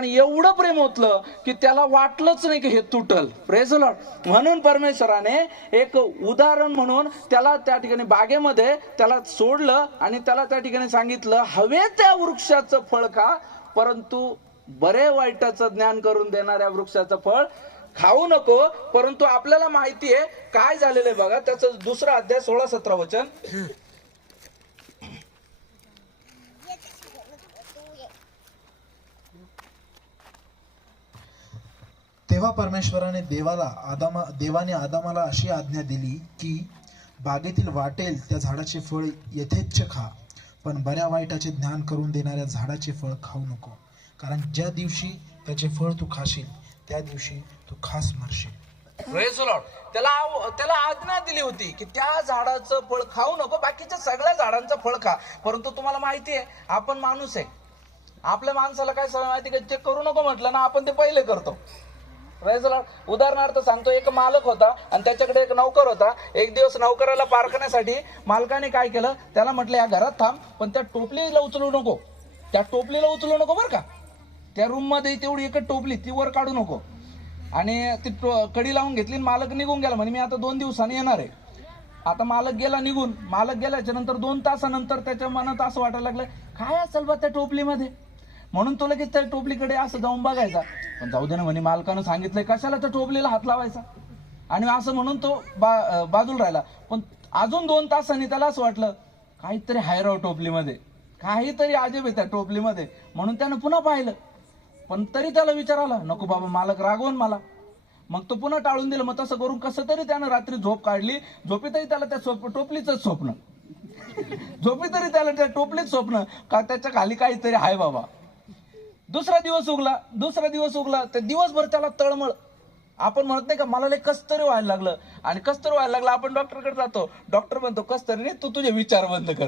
परमेश्वराने एवढं प्रेम ओतलं की त्याला वाटलंच नाही की हे तुटल. Praise the Lord. म्हणून परमेश्वराने एक उदाहरण म्हणून त्याला त्या ठिकाणी बागेमध्ये त्याला सोडलं आणि त्याला त्या ठिकाणी सांगितलं, हवे त्या वृक्षाचं फळ खा, परंतु बरे वाईटाचं ज्ञान करून देणाऱ्या वृक्षाचं फळ खाऊ नको. परंतु आपल्याला माहिती आहे काय झालेलं आहे बघा. त्याचं 2 अध्याय 16-17 वचन. तेव्हा परमेश्वराने देवाने आदामाला अशी आज्ञा दिली की बागेतील वाटेल त्या झाडाचे फळ यथेच्छ खा, पण बऱ्या वाईटाचे ज्ञान करून देणाऱ्या झाडाचे फळ खाऊ नको, कारण ज्या दिवशी त्याचे फळ तू खाशील त्या दिवशी तू खास मरशील. Praise the Lord. त्याला आज्ञा दिली होती की त्या झाडाचं फळ खाऊ नको, बाकीच्या सगळ्या झाडांचं फळ खा. परंतु तुम्हाला माहिती आहे आपण माणूस आहे, आपल्या माणसाला काय सवय माहिती आहे, ते करू नको म्हटलं ना आपण ते पहिले करतो. Praise the Lord. उदाहरणार्थ सांगतो, एक मालक होता आणि त्याच्याकडे एक नौकर होता. एक दिवस नौकराला पारखण्यासाठी मालकाने काय केलं, त्याला म्हटलं या घरात थांब, पण त्या टोपलीला उचलू नको, त्या टोपलीला उचलू नको बरं का, त्या रूम मध्ये तेवढी एकच टोपली ती वर काढू नको. आणि ती कडी लावून घेतली. मालक निघून गेला, म्हणे मी आता 2 दिवसांनी येणार आहे. आता मालक गेला निघून. मालक गेल्याच्या नंतर 2 तासानंतर त्याच्या मनात असं वाटायला लागलं, काय असेल बा त्या टोपलीमध्ये, म्हणून तो लगेच त्या टोपलीकडे असं जाऊन बघायचा. पण जाऊ दे ना म्हणे, मालकानं सांगितलंय कशाला त्या टोपलीला हात लावायचा, आणि असं म्हणून तो बाजूला राहिला. पण अजून 2 तासांनी त्याला असं वाटलं काहीतरी हायराव टोपलीमध्ये, काहीतरी अजब आहे त्या टोपलीमध्ये. म्हणून त्यानं पुन्हा पाहिलं, पण तरी त्याला विचार आला नको बाबा मालक रागवून मला. मग तो पुन्हा टाळून दिलं. मग तसं करून कसं तरी त्यानं रात्री झोप काढली. झोपेतही त्याला त्या टोपलीच स्वप्न, झोपेतरी त्याला त्या टोपलीच स्वप्न का त्याच्या खाली काहीतरी आहे बाबा. दुसरा दिवस उगला. ते दिवसभर त्याला तळमळ. आपण म्हणत नाही का मला लय कसतरी व्हायला लागलं, आणि कसतरी व्हायला लागलं आपण डॉक्टरकडे जातो. डॉक्टर म्हणतो कसतरी नाही, तू तुझे विचार बंद कर.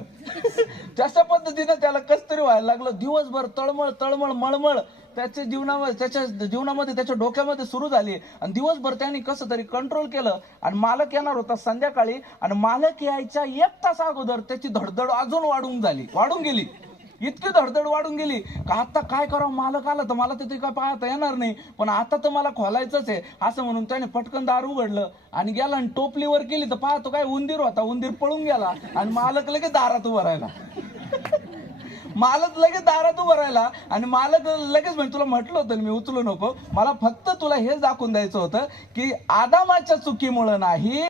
तशा पद्धतीनं त्याला कसतरी व्हायला लागलं. दिवसभर तळमळ मळमळ त्याच्या जीवनामध्ये त्याच्या डोक्यामध्ये सुरू झाली. आणि दिवसभर त्यांनी कसं तरी कंट्रोल केलं. आणि मालक येणार होता संध्याकाळी, आणि मालक यायच्या 1 तास अगोदर त्याची धडधड अजून वाढून गेली. इतकी धडधड वाढून गेली का आता काय करावं, मालक आला तर मला तिथे काय पाहता येणार नाही, पण आता तर मला खोलायचंच आहे. असं म्हणून त्याने पटकन दार उघडलं आणि गेला, आणि टोपलीवर केली तर पाहतो काय उंदीर होता. उंदीर पळून गेला आणि मालक लगेच दारात उभा राहिला. आणि मालक लगेच म्हणजे तुला म्हटलं होतं मी उचलू नको, मला फक्त तुला हेच दाखवून द्यायचं होतं की आदामाच्या चुकीमुळे नाही,